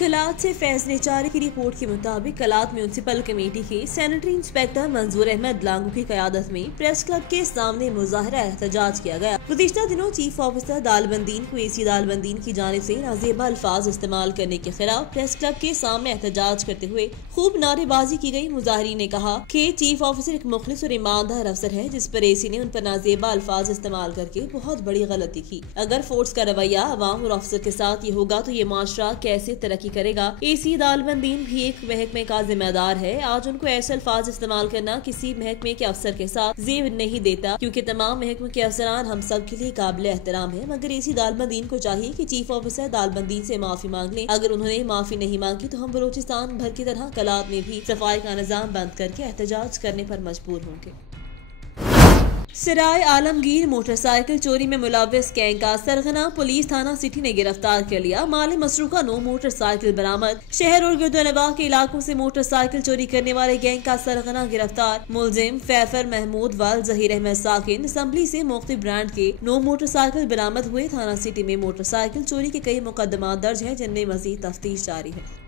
कलात से फैसले जारी की रिपोर्ट के मुताबिक कलात म्यूनिसिपल कमेटी के सैनिटरी इंस्पेक्टर मंजूर अहमद लांगू की क़यादत में प्रेस क्लब के सामने मुजाहरा एहतजाज किया गया। गुज़िश्ता दिनों चीफ ऑफिसर दालबंदीन को एसी दालबंदीन की जानिब से नाजेबा अल्फाज इस्तेमाल करने के खिलाफ प्रेस क्लब के सामने एहतजाज करते हुए खूब नारेबाजी की गई। मुजाहिरीन ने कहा कि चीफ ऑफिसर एक मुखलिस और ईमानदार अफसर है, जिस पर एसी ने उन पर नाजेबा अल्फाज इस्तेमाल करके बहुत बड़ी गलती की। अगर फोर्स का रवैया अवाम और अफसर के साथ ये होगा तो ये माशरा कैसे तरक्की करेगा। एसी दालबंदीन भी एक महकमे का जिम्मेदार है। आज उनको ऐसे अल्फाज इस्तेमाल करना किसी महकमे के अफसर के साथ जेब नहीं देता, क्योंकि तमाम महकमे के अफसरान हम सब के लिए काबिल एहतराम है। मगर एसी दालबंदीन को चाहिए कि चीफ ऑफिसर दालबंदीन से माफी मांग लें। अगर उन्होंने माफी नहीं मांगी तो हम बलूचिस्तान भर की तरह कलात में भी सफाई का निजाम बंद करके एहतजाज करने पर मजबूर होंगे। सराय आलमगीर मोटरसाइकिल चोरी में मुलव्वस गैंग का सरगना पुलिस थाना सिटी ने गिरफ्तार कर लिया। माल मसरूका 9 मोटरसाइकिल बरामद। शहर और गिरदोनवाह के इलाकों से मोटरसाइकिल चोरी करने वाले गैंग का सरगना गिरफ्तार। मुलजिम फैफर महमूद वाल जहीर अहमद साकिन असम्बली से मुख्तलिफ ब्रांड के 9 मोटरसाइकिल बरामद हुए। थाना सिटी में मोटरसाइकिल चोरी के कई मुकदमा दर्ज है, जिनमें मजीद तफ्तीश जारी है।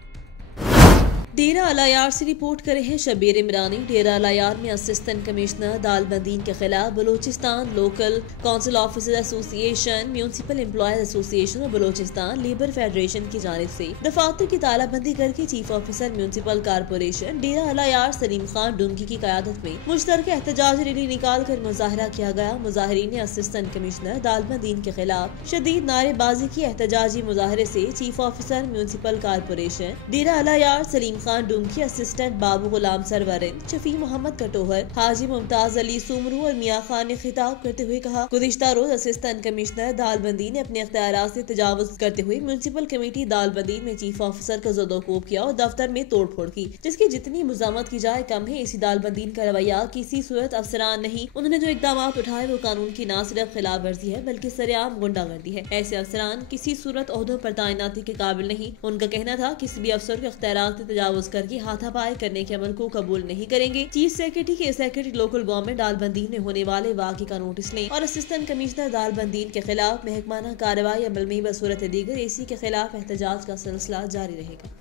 डेरा अलायार से रिपोर्ट करे हैं शबीर इमरानी। डेरा अलायार में असिस्टेंट कमिश्नर दालबंदीन के खिलाफ Balochistan local council officers association, municipal employees association और बलूचिस्तान लेबर फेडरेशन की जानिब से दफातर की तालाबंदी करके चीफ ऑफिसर म्यूनिसिपल कारपोरेशन डेरा अलायार सलीम खान डुंगी की क़यादत में मुश्तरका एहतजाज रैली निकाल कर मुजाहरा किया गया। मुजाहिरीन ने असिस्टेंट कमिश्नर दालबंदीन के खिलाफ शदीद नारेबाजी की। एहतजाजी मुजाहरे से चीफ ऑफिसर म्यूनिसिपल कारपोरेशन डेरा अलायार सलीम खान डुंगी, असिस्टेंट बाबू गुलाम सरवरिन, शफी मोहम्मद कटोहर, हाजी मुमताज अली सुमरू और मियाँ खान ने खिताब करते हुए कहा, गुज़िश्ता रोज असिस्टेंट कमिश्नर दालबंदीन ने अपने इख्तियारात से तजावुज़ करते हुए म्यूनिसिपल कमेटी दालबंदीन में चीफ ऑफिसर का ज़दोकोब किया और दफ्तर में तोड़ फोड़ की, जिसकी जितनी मुजामत की जाए कम है। इसी दालबंदीन का रवैया किसी सूरत अफसरान नहीं। उन्होंने जो इकदाम उठाए वो कानून की न सिर्फ खिलाफ वर्जी है बल्कि सरेआम गुंडागर्दी है। ऐसे अफसरान किसी सूरत ओहदों पर तैनाती के काबिल नहीं। उनका कहना था किसी भी अफसर के इख्तियारात से तजावुज़ करके हाथापाई करने के अमल को कबूल नहीं करेंगे। चीफ सेक्रेटरी के सेक्रेटरी लोकल गवर्नमेंट दालबंदीन में होने वाले वाक़े का नोटिस लें और असिस्टेंट कमिश्नर दालबंदीन के खिलाफ महकमाना कार्रवाई अमल में बसूरत दीगर एसी के खिलाफ एहतजाज का सिलसिला जारी रहेगा।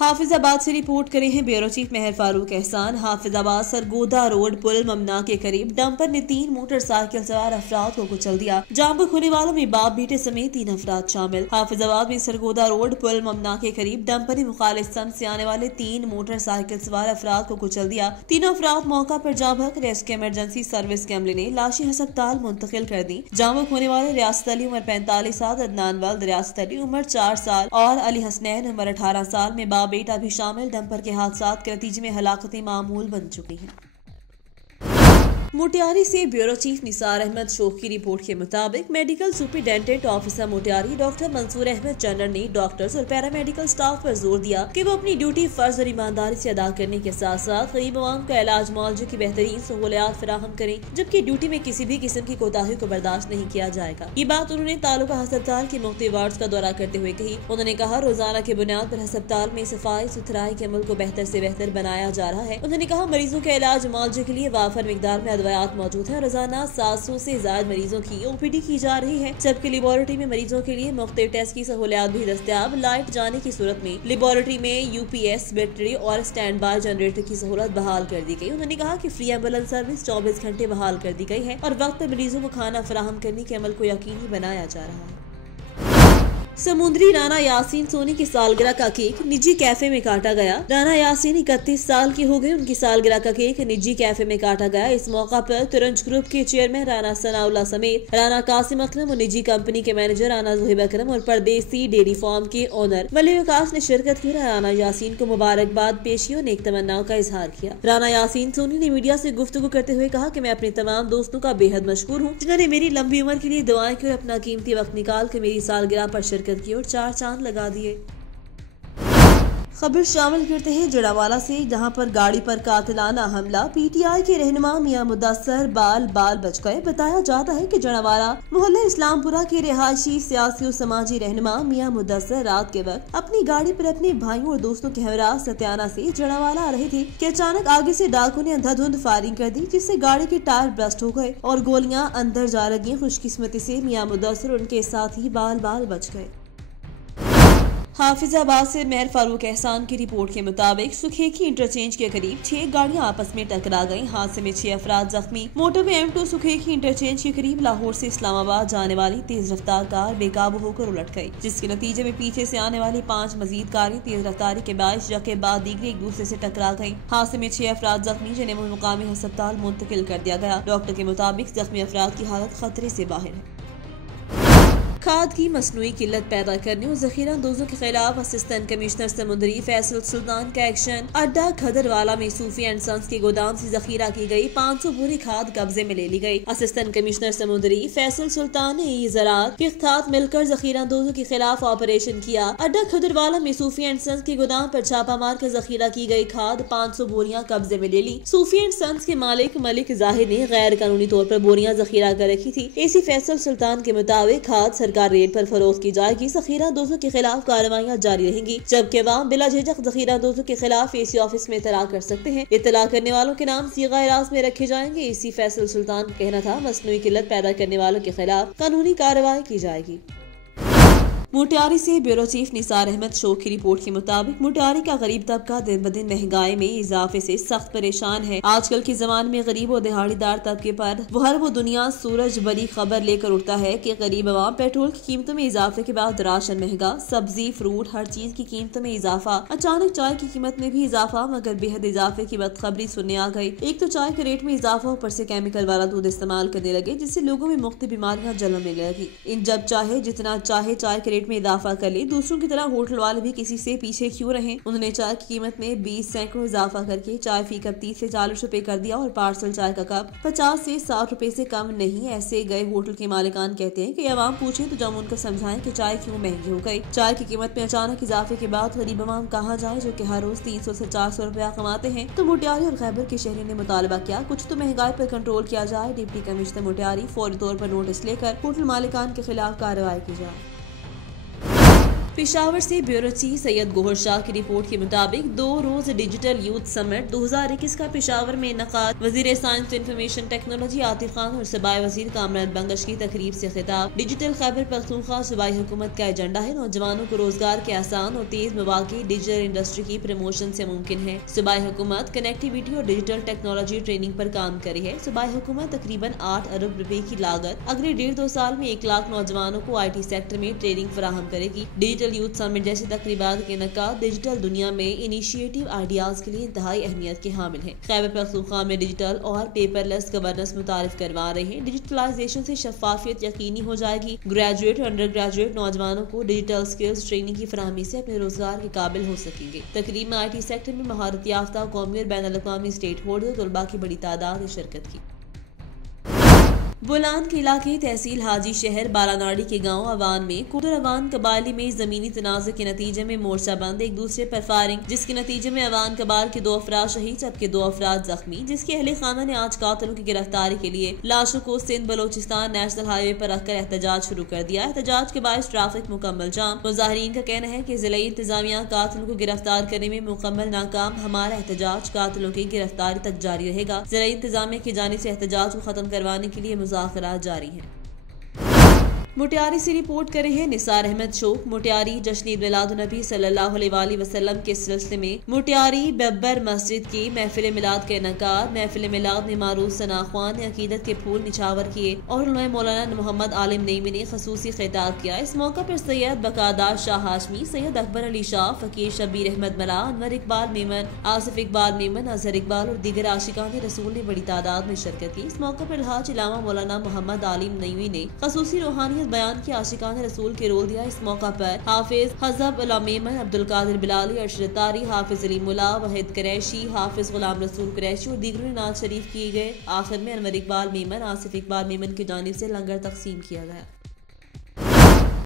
हाफिजाबाद से रिपोर्ट करे हैं ब्यूरो चीफ मेहर फारूक एहसान। हाफिजाबाद सरगोदा रोड पुल ममना के करीब डंपर ने 3 मोटरसाइकिल सवार अफराद को कुचल दिया। जाम पर खुलने वालों में बाप बेटे समेत 3 अफराद शामिल। हाफिजाबाद में सरगोदा रोड पुल ममना के करीब डंपर ने मुखालिफ सम से आने वाले 3 मोटरसाइकिल सवार अफराद को कुचल दिया। तीनों अफराद मौका पर जा भग रेस्क्यू इमरजेंसी सर्विस के अमले ने लाशें अस्पताल मुंतकिल कर दी। जाम पर होने वाले रियासत अली उम्र 45 साल, अदनान वल्द रियासत अली उम्र 4 साल और अली हसनैन उम्र 18 साल में बाप बेटा भी शामिल। डंपर के हादसात के नतीजे में हलाकतें मामूल बन चुकी हैं। मोटियारी से ब्यूरो चीफ निसार अहमद शोख की रिपोर्ट के मुताबिक medical superintendent officer Matiari doctor Mansoor Ahmed Channar ने डॉक्टर्स और पैरामेडिकल स्टाफ पर जोर दिया कि वो अपनी ड्यूटी फर्ज और ईमानदारी से अदा करने के साथ साथ गरीब अवाम का इलाज मुआवजे की बेहतरीन सहूलियात फराहम करें, जबकि ड्यूटी में किसी भी किस्म की कोताही को बर्दाश्त नहीं किया जाएगा। ये बात उन्होंने तालुका अस्पताल के मुख्तलिफ वार्ड्स का दौरा करते हुए कही। उन्होंने कहा रोजाना की बुनियाद पर अस्पताल में सफाई सुथराई के अमल को बेहतर से बेहतर बनाया जा रहा है। उन्होंने कहा मरीजों के इलाज मुआवजे के लिए वाफर मिकदार में अदवायात मौजूद है। रोजाना 700 से ज्यादा मरीजों की ओपीडी की जा रही है, जबकि लेबोरेटरी में मरीजों के लिए मुख्तलिफ टेस्ट की सहूलियात भी दस्तयाब। लाइट जाने की सूरत में लेबोरेटरी में यूपीएस बैटरी और स्टैंड बाय जनरेटर की सहूलत बहाल कर दी गई। उन्होंने कहा कि फ्री एम्बुलेंस सर्विस 24 घंटे बहाल कर दी गई है और वक्त पर मरीजों को खाना फराहम करने के अमल को यकीनी बनाया जा रहा है। समुद्री राना यासीन सोनी की सालगिरह का केक निजी कैफे में काटा गया। राना यासीन 31 साल की हो गई। उनकी सालगिरह का केक निजी कैफे में काटा गया। इस मौका पर तुरंज ग्रुप के चेयरमैन राना सनाउल्लाह समेत राना कासिम अकरम और निजी कंपनी के मैनेजर राना जुहेब अकरम और परदेसी डेयरी फार्म के ओनर वली वकास ने शिरकत की। राना यासीन को मुबारकबाद पेश की और नेक तमन्नाओं का इजहार किया। राना यासीन सोनी ने मीडिया से गुफ्तगू करते हुए कहा कि मैं अपने तमाम दोस्तों का बेहद मशकूर हूँ, जिन्होंने मेरी लंबी उम्र के लिए दुआएं की और अपना कीमती वक्त निकाल कर मेरी सालगिरह पर शिरकत की और 4 चांद लगा दिए। खबर शामिल करते हैं जड़ावाला से, जहां पर गाड़ी पर कातिलाना हमला। पीटीआई के रहनुमा मियां मुदस्सर बाल बच गए। बताया जाता है कि जड़ावाला मोहल्ला इस्लामपुरा के रिहायशी सियासी और समाजी रहनुमा मियां मुदस्सर रात के वक्त अपनी गाड़ी पर अपने भाइयों और दोस्तों के हमरा सत्याना से जड़ावाला आ रहे थे कि अचानक आगे से डाकुओं ने अंधाधुंध फायरिंग कर दी, जिससे गाड़ी के टायर ब्रस्ट हो गए और गोलियां अंदर जा लगी। खुशकिस्मती से मियां मुदस्सर उनके साथ ही बाल बच गए। हाफिजाबाद से मेहर फारूक एहसान की रिपोर्ट के मुताबिक सुखेकी इंटरचेंज के करीब 6 गाड़ियां आपस में टकरा गईं। हादसे में 6 अफराद जख्मी। मोटरवे M2 सुखेकी इंटरचेंज के करीब लाहौर से इस्लामाबाद जाने वाली तेज रफ्तार कार बेकाबू होकर उलट गई, जिसके नतीजे में पीछे से आने वाली 5 मजीद कारें तेज रफ्तारी के बायस यके बाद दीगरी एक दूसरे से टकरा गयी। हादसे में 6 अफराद जख्मी, जिन्हें मुकामी अस्पताल मुंतकिल कर दिया गया। डॉक्टर के मुताबिक जख्मी अफराद की हालत खतरे से बाहर है। खाद की मसनूई किल्लत पैदा करने और जखीरा अंदोजों के खिलाफ असिस्टेंट कमिश्नर समुद्री फैसल सुल्तान का एक्शन। अड्डा खदरवाला में सूफी एंड सन्स के गोदाम से जखीरा की गई 500 बोरी खाद कब्जे में ले ली गई। असिस्टेंट कमिश्नर समुद्री फैसल सुल्तान ने ज़राअत के साथ मिलकर जखीरा अंदोजों के खिलाफ ऑपरेशन किया। अड्डा खदरवाला में सूफी एंड सन्स के गोदाम पर छापा मार कर जखीरा की गई खाद 500 बोरियां कब्जे में ले ली। सूफी एंड सन्स के मालिक मलिक जाहिर ने गैर कानूनी तौर पर बोरियां जखीरा कर रखी थी। एसी फैसल सुल्तान के मुताबिक खाद सरकार रेट पर फरोख्त की जाएगी। जखीरा दोस्तों के खिलाफ कार्रवाइयां जारी रहेंगी, जबकि अवाम बिला झिझक जखीरा दोस्तों के खिलाफ एसी ऑफिस में इतला कर सकते हैं। इतला करने वालों के नाम सीगा इराज में रखे जाएंगे। एसी फैसल सुल्तान का कहना था मसनूई किल्लत पैदा करने वालों के खिलाफ कानूनी कार्रवाई की जाएगी। मोटियारी से ब्यूरो चीफ निसार अहमद शोक की रिपोर्ट के मुताबिक मोटियारी का गरीब तबका दिन ब दिन महंगाई में इजाफे से सख्त परेशान है। आजकल के जमाने में गरीब और दिहाड़ीदार तबके पर हर वो दुनिया सूरज बड़ी खबर लेकर उठता है कि गरीब आवाम पेट्रोल की कीमतों में इजाफे के बाद राशन महंगा, सब्जी फ्रूट हर चीज की कीमतों में इजाफा। अचानक चाय की कीमत में भी इजाफा, मगर बेहद इजाफे की बदखबरी सुनने आ गई। एक तो चाय के रेट में इजाफा, ऊपर से केमिकल वाला दूध इस्तेमाल करने लगे, जिससे लोगों में मुख्तलिफ बीमारियां जन्मने लगी। इन जब चाहे जितना चाहे चाय के रेट में इजाफा कर ले। दूसरों की तरह होटल वाले भी किसी से पीछे क्यों रहे। उन्होंने चाय की कीमत में 20 सैकड़ों इजाफा करके चाय फी कप 30 से 40 रुपए कर दिया और पार्सल चाय का कप 50 से 60 रुपए से कम नहीं। ऐसे गए होटल के मालिकान कहते हैं कि आवाम पूछे तो जब उनको समझाएं कि चाय क्यों महंगी हो गई। चाय की कीमत में अचानक इजाफे के बाद गरीब आवाम कहाँ जाए, जो कि हर रोज 300 से 400 रुपया कमाते हैं। तो मोटियारी और खैबर के शहरी ने मुतालबा किया कुछ तो महंगाई पर कंट्रोल किया जाए। डिप्टी कमिश्नर मोटियारी फौरी तौर पर नोटिस लेकर होटल मालिकान के खिलाफ कार्रवाई की जाए। पेशावर से ब्यूरो चीफ सैयद गोहर शाह की रिपोर्ट के मुताबिक 2 रोज डिजिटल यूथ समिट 2021 का पेशावर में इनकाद। वजीर science information technology Atif Khan और सूबाई वजीर कामरान बंगश की तकरीब से खिताब। डिजिटल खैबर पख्तूनख्वा सूबाई हुकूमत का एजेंडा है नौजवानों को रोजगार के आसान और तेज मौके डिजिटल इंडस्ट्री की प्रमोशन से मुमकिन है। सूबाई हुकूमत कनेक्टिविटी और डिजिटल टेक्नोलॉजी ट्रेनिंग पर काम करी है। सूबाई हुकूमत तकरीबन 8 अरब रुपए की लागत अगले 1.5-2 साल में 1 लाख नौजवानों को IT सेक्टर में ट्रेनिंग फराहम करेगी। डिजिटल यूथ समिट जैसी तकरीबात के इनकाद डिजिटल दुनिया में इनिशिएटिव आइडियाज के लिए इंतहाई अहमियत के हामिल है। खैबर पख्तूनख्वा में डिजिटल और पेपरलेस गवर्नेंस मुतारिफ करवा रहे हैं। डिजिटलाइजेशन से शफाफियत यकीनी हो जाएगी। ग्रेजुएट और अंडर ग्रेजुएट नौजवानों को डिजिटल स्किल्स ट्रेनिंग की फराहमी से अपने रोजगार के काबिल हो सकेंगे। तकरीब में IT सेक्टर में महारत याफ्ता कौमी और बैन अल-अक़वामी स्टेट होल्डर तलबा की बड़ी तादाद ने शिरकत की। बुलान के इलाके तहसील हाजी शहर बालानाड़ी के गांव अवान में कुदर अवान कबायली में जमीनी तनाज़े के नतीजे में मोर्चा बंद, एक दूसरे पर फायरिंग, जिसके नतीजे में अवान कबाल के 2 अफराद शहीद जबकि 2 अफराद जख्मी। जिसके अहले खाना ने आज कातिलों की गिरफ्तारी के लिए लाशों को सिंध बलोचिस्तान नेशनल हाईवे पर रखकर एहतजाज शुरू कर दिया। एहतजाज के बाद ट्रैफिक मुकम्मल जाम। मुजाहिरीन का कहना है कि जिले इंतजामिया कातिलों को गिरफ्तार करने में मुकम्मल नाकाम। हमारा एहतजाज कातिलों की गिरफ्तारी तक जारी रहेगा। जिले इंतजामिया की जानिब से एहतजाज को खत्म करवाने के लिए मुज़ाकरात जारी है। मोटियारी से रिपोर्ट कर रहे हैं निसार अहमद शोक। मोटियारी जश्न ईद मिलादुन्नबी सल्लल्लाहु अलैहि वसल्लम के सिलसिले में मोटियारी बब्बर मस्जिद की महफिल मिलाद का इनकाद। महफिल मिलाद में मारूफ सना खान ने अकीदत के फूल निछावर किए और मौलाना मोहम्मद आलिम नईमी ने खसूसी खिताब किया। इस मौका पर सैयद बकादार शाह हाशमी, सैयद अकबर अली शाह, फकीर शबीर अहमद मला, अनवर इकबाल मेमन, आसिफ इकबाल मेमन, अजहर इकबाल और दीगर आशिकान रसूल ने बड़ी तादाद में शिरकत की। इस मौका पर हाज इलामा मौलाना मोहम्मद आलिम नईमी ने खसूसी रूहानियत बयान की आशिकान रसूल के रोल दिया। इस मौका पर हाफिज हजब अला मेमन, अब्दुल कादिर बिलाली, अरशद तारी, हाफिज अली मुला, वहीद कुरैशी, हाफिज गुलाम रसूल कुरैशी और दीगर ने नाज शरीफ किए गए। आखिर में अनवर इकबाल मेमन, आसिफ इकबाल मेमन की जानिब से लंगर तकसीम किया गया।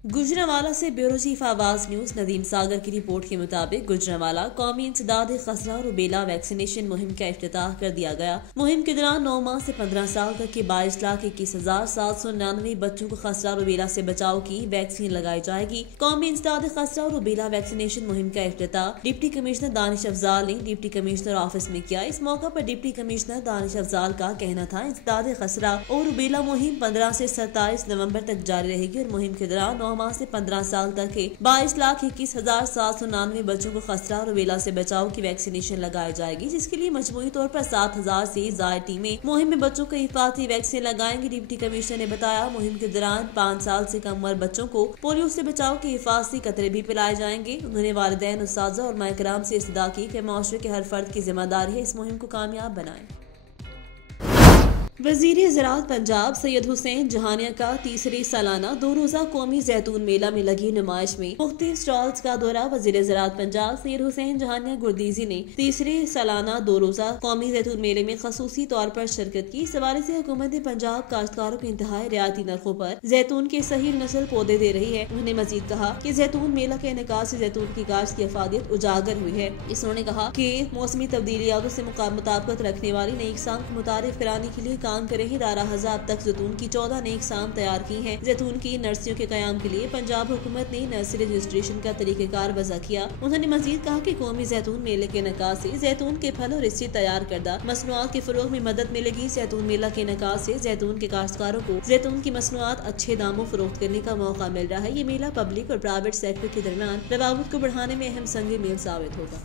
गुजरांवाला से ब्यूरो चीफ आवाज न्यूज नदीम सागर की रिपोर्ट के मुताबिक गुजरांवाला कौमी इंसदाद खसरा और रूबेला वैक्सीनेशन मुहिम का इफ्तिताह कर दिया गया। मुहिम के दौरान 9 माह से 15 साल तक के 22,21,799 बच्चों को खसरा रूबेला से बचाव की वैक्सीन लगाई जाएगी। कौमी इंसदाद खसरा और रूबेला वैक्सीनेशन मुहिम का इफ्तिताह डिप्टी कमिश्नर दानिश अफजाल ने डिप्टी कमिश्नर ऑफिस में किया। इस मौका पर डिप्टी कमिश्नर दानिश अफजाल का कहना था इंसदाद खसरा और रूबेला मुहिम 15 से 27 नवम्बर तक जारी रहेगी और मुहिम के दौरान 9 माह से 15 साल तक के 22,21,799 बच्चों को खसरा और रूबेला से बचाव की वैक्सीनेशन लगाई जाएगी, जिसके लिए मजमूई तौर पर 7,000 से ज्यादा टीमें मुहिम में बच्चों को हिफाजती वैक्सीन लगाएंगे। डिप्टी कमिश्नर ने बताया, मुहिम के दौरान 5 साल से कम उम्र बच्चों को पोलियो से बचाव के हिफाजती कतरे भी पिलाए जाएंगे। उन्होंने वालिदैन, उस्ताज़ा और माहकराम से इस्तदा की कि माशरे के हर फर्द की जिम्मेदारी है इस मुहिम को कामयाब बनाएं। वज़ीर ज़राअत पंजाब सैयद हुसैन जहानिया का तीसरी सालाना 2 रोज़ा कौमी जैतून मेला में लगी नुमाइश में मुख्तलिफ स्टॉल्स का दौरा। वज़ीर ज़राअत पंजाब सैयद हुसैन जहानिया गुरदीजी ने तीसरे सालाना 2 रोज़ा कौमी जैतून मेले में खसूसी तौर पर शिरकत की। इस हवाले से हुकूमत पंजाब काश्तकारों को इंतहाई रियायती नरखों पर जैतून के सही नस्ल पौधे दे रही है। उन्होंने मजीद कहा कि जैतून मेला के इनेकास से जैतून की काश्त की अफादियत उजागर हुई है। उन्होंने कहा कि मौसमी तब्दीलियातों से मुताबिकत रखने वाली नई इक़साम को मुतारिफ कराने के लिए काम कर रही इदारा अब तक जैतून की 14 नई इक़साम तैयार की हैं। जैतून की नर्सरियों के कयाम के लिए पंजाब हुकूमत ने नर्सरी रजिस्ट्रेशन का तरीक़ेकार वज़ा किया। उन्होंने मजीद कहा कि कौमी जैतून मेले के इनेकास से जैतून के फल और इससे तैयार करदा मसनूआत के फरोग में मदद मिलेगी। जैतून मेला के इनेकास से जैतून के काश्तकारों को जैतून की मसनूआत अच्छे दामों फरोख्त करने का मौका मिल रहा है। ये मेला पब्लिक और प्राइवेट सेक्टर के दरमियान रवाबत को बढ़ाने में अहम संग मील साबित होगा।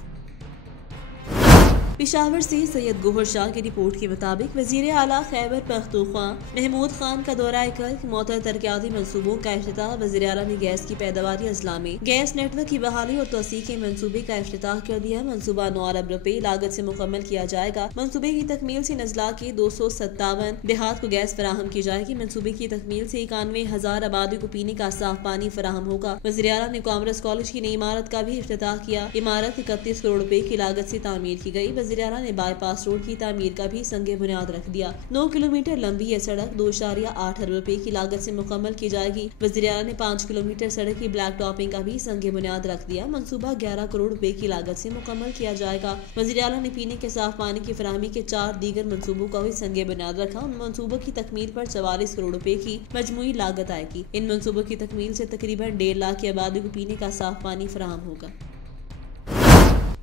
पेशावर से सैयद गोहर शाह की रिपोर्ट के मुताबिक वज़ीर आला खैबर पख्तूनख्वा महमूद खान का दौरा कर मुअत्तल तरक्याती मनसूबों का इफ्तिताह। वज़ीर आला ने गैस की पैदावारी अजला में गैस नेटवर्क की बहाली और तोसी के मनसूबे का इफ्तिताह कर दिया। मनसूबा 9 अरब रुपए लागत से मुकम्मल किया जाएगा। मनसूबे की तकमील से नजला के 257 देहात को गैस फराहम की जाएगी। मनसूबे की तकमील से 91,000 आबादी को पीने का साफ पानी फराहम होगा। वज़ीर आला ने कॉमर्स कॉलेज की नई इमारत का भी इफ्तिताह किया। इमारत 31 करोड़ रुपए की लागत से तामीर की गई। वज़ीर आला ने बाईपास रोड की तामीर का भी संगे बुनियाद रख दिया। 9 किलोमीटर लंबी यह सड़क 2.8 अरब रुपए की लागत से मुकम्मल की जाएगी। वज़ीर आला ने 5 किलोमीटर सड़क की ब्लैक टॉपिंग का भी संगे बुनियाद रख दिया। मंसूबा 11 करोड़ रुपए की लागत से मुकम्मल किया जाएगा। वज़ीर आला ने पीने के साफ पानी की फराहमी के 4 दीगर मंसूबों का भी संगे बुनियाद रखा। उन मंसूबों की तकमील पर 44 करोड़ रुपए की मजमूई लागत आएगी। इन मंसूबों की तकमील से तकरीबन 1.5 लाख की आबादी को पीने का साफ पानी फराहम होगा।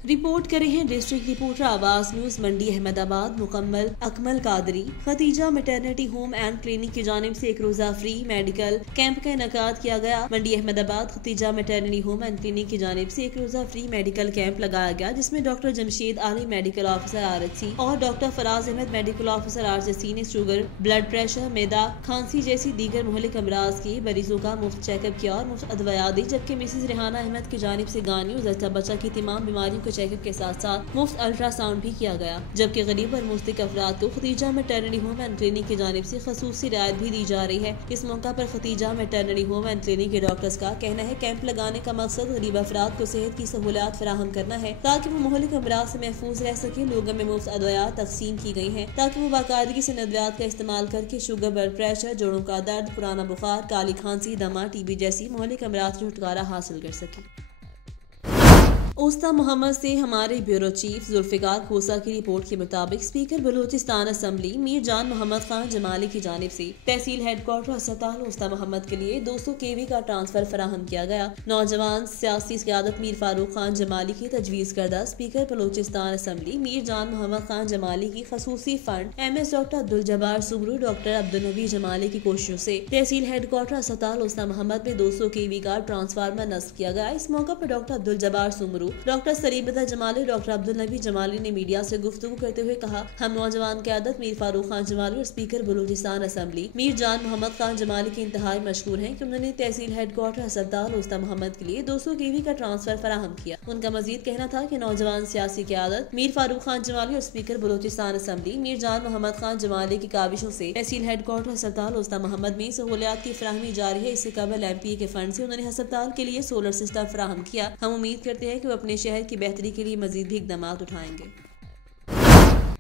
रिपोर्ट कर रहे हैं district reporter Awaaz news Mandi Ahmedabad मुकम्मल Akmal Qadri. Khatija maternity home and clinic की जानिब से 1 रोजा फ्री मेडिकल कैंप का इनेकाद किया गया। Mandi Ahmedabad Khatija maternity home and clinic की जानिब से 1 रोजा फ्री मेडिकल कैंप लगाया गया, जिसमें doctor Jamshed Ali medical officer RHC और doctor Faraz Ahmad medical officer RHC ने शुगर, ब्लड प्रेशर, मैदा, खांसी जैसी दीगर मुहलिक अमराज के मरीजों का मुफ्त चेकअप किया और मुफ्त अदवाया दी। जबकि मिसेज रेहाना अहमद की जानिब से गानी और जच्चा बच्चा की तमाम बीमारियों के चेकअप के साथ साथ मुफ्त अल्ट्रासाउंड भी किया गया। जबकि गरीब और मुस्तक अफराद को Khatija maternity home and clinic की जानिब से खसूसी रियायत भी दी जा रही है। इस मौका पर Khatija maternity home and clinic के डॉक्टर्स का कहना है कैंप लगाने का मकसद गरीब अफराद को सेहत की सहूलियात फराहम करना है ताकि वो मुहलिक अमराज से महफूज रह सके। लोगों में मुफ्त अदवायात तकसीम की गई है ताकि वो बाकायदगी से अदवियात का इस्तेमाल करके शुगर, ब्लड प्रेशर, जोड़ों का दर्द, पुराना बुखार, काली खांसी, दमा, TB जैसी मुहलिक अमराज से छुटकारा हासिल कर सके। उस्ता मोहम्मद से हमारे ब्यूरो चीफ जुल्फिकार खोसा की रिपोर्ट के मुताबिक स्पीकर बलूचिस्तान असम्बली मीर जान मोहम्मद खान जमाली की जानिब से तहसील हेडक्वार्टर अस्पताल उस्ता मोहम्मद के लिए 200 kV का ट्रांसफर फराहम किया गया। नौजवान सियासी क़यादत मीर फारूक खान जमाली की तजवीज़ करदा स्पीकर बलूचिस्तान असम्बली मीर जान मोहम्मद खान जमाली की खसूसी fund MS doctor Abdul Jabbar Soomro, doctor Abdul Nabi Jamali की कोशिशों से तहसील हेडक्वार्टर अस्पताल उस्ता मोहम्मद में 200 kV का ट्रांसफार्मर नस्ब किया गया। इस मौका पर doctor Abdul Jabbar Soomro, doctor Salibda Jamali, doctor Abdul Nabi Jamali ने मीडिया से गुफ्तगू करते हुए कहा, हम नौजवान क़यादत मीर फारूक खान जमाली और स्पीकर बलूचिस्तान असम्बली मीर जान मोहम्मद खान जमाली के इंतहाई मशहूर हैं कि उन्होंने तहसील हेडक्वार्टर अस्पताल उस्ता मोहम्मद के लिए 200 kV का ट्रांसफर फराहम किया। उनका मजीद कहना था कि नौजवान सियासी क़यादत मीर फारूक खान जमाली और स्पीकर बलूचिस्तान असम्बली मीर जान मोहम्मद खान जमाली की काविशों से तहसील हेडक्वार्टर अस्पताल उस्ता मोहम्मद में सहूलियात की फराहमी जारी है। इससे कबल MPA के फंड से उन्होंने अस्पताल के लिए सोलर सिस्टम फराहम किया। हम उम्मीद करते हैं कि वो अपने शहर की बेहतरी के लिए मजीद भी इक़दामात उठाएंगे।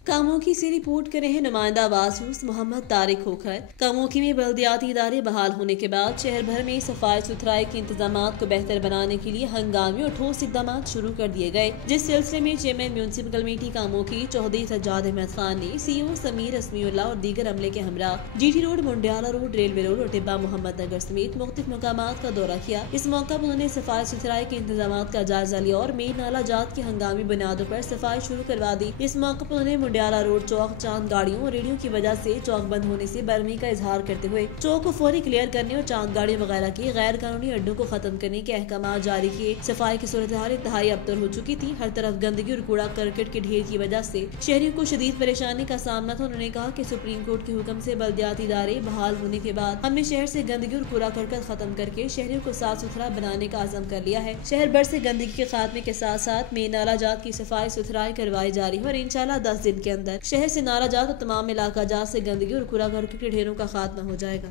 कामोकी से रिपोर्ट कर रहे हैं नुमाइंदा आवाज न्यूज मोहम्मद तारिक खोखर। कामोकी में बल्दियाती इदारे बहाल होने के बाद शहर भर में सफाई सुथराई के इंतजामात को बेहतर बनाने के लिए हंगामी और ठोस इक़दाम शुरू कर दिए गए, जिस सिलसिले में chairman municipal committee Kamoki Chaudhry Sajjad Ahmed Khan ने CO समीर अस्मीउल्लाह और दीगर अमले के हमरा GT road, Mundiala road, railway road और टिब्बा मोहम्मद नगर समेत मुख्तलिफ मकामात का दौरा किया। इस मौका पर उन्होंने सफाई सुथराई के इंतजामात का जायजा लिया और मेन नाला जात की हंगामी बुनियादों पर सफाई शुरू करवा दी। इस मौके पर उन्होंने ब्याला रोड चौक चांद गाड़ियों और रेडियो की वजह से चौक बंद होने से बरहमी का इजहार करते हुए चौक को फौरी क्लियर करने और चांद गाड़ियों वगैरह के गैर कानूनी अड्डों को खत्म करने के अहकाम जारी किए। सफाई की सूरत हाल इंतहाई अबतर हो चुकी थी। हर तरफ गंदगी और कूड़ा करकट के ढेर की वजह से शहरियों को शदीद परेशानी का सामना था। उन्होंने कहा कि सुप्रीम कोर्ट के हुक्म से बल्दियाती इदारे बहाल होने के बाद हमने शहर से गंदगी और कूड़ा करकट खत्म करके शहरियों को साफ सुथरा बनाने का आज़म कर लिया है। शहर भर से गंदगी के खात्मे के साथ साथ मेन नाला जात की सफाई सुथराई करवाई जा रही है और इंशाल्लाह 10 दिन के अंदर शहर से नाला जात और तमाम इलाका जात से गंदगी और कूड़ा करकट के ढेरों का खात्मा हो जाएगा।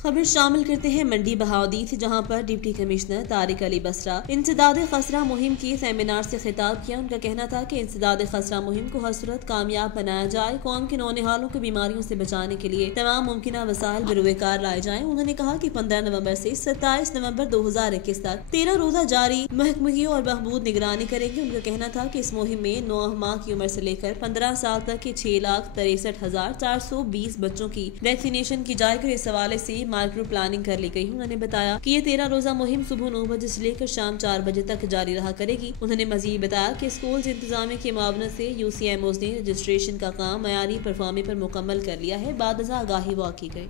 खबर शामिल करते हैं मंडी बहावदीत, जहां पर डिप्टी कमिश्नर तारिक अली बसरा इंसदाद खसरा मुहिम के सेमिनार से खिताब किया। उनका कहना था कि इंसदाद खसरा मुहिम को हर सूरत कामयाब बनाया जाए। कौम के नौनिहालों को बीमारियों से बचाने के लिए तमाम मुमकिन वसाइल बरूएकार लाए जाएं। उन्होंने कहा कि 15 नवंबर से 27 नवंबर 2021 तक 13 रोजा जारी महकमगी और महबूद निगरानी करेंगे। उनका कहना था कि इस मुहिम में 9 माह की उम्र से लेकर 15 साल तक के 6,63,420 बच्चों की वैक्सीनेशन की जाएगी। इस हवाले से माइक्रो प्लानिंग कर ली गई। उन्होंने बताया कि ये 13 रोजा मुहिम सुबह 9 बजे से लेकर शाम 4 बजे तक जारी रहा करेगी। उन्होंने मजीद बताया कि स्कूल इंतजामिया के मुआवनत से UCMOs ने रजिस्ट्रेशन का काम मयारी परफॉर्मे पर मुकम्मल कर लिया है। बाद आगाही वा की गई।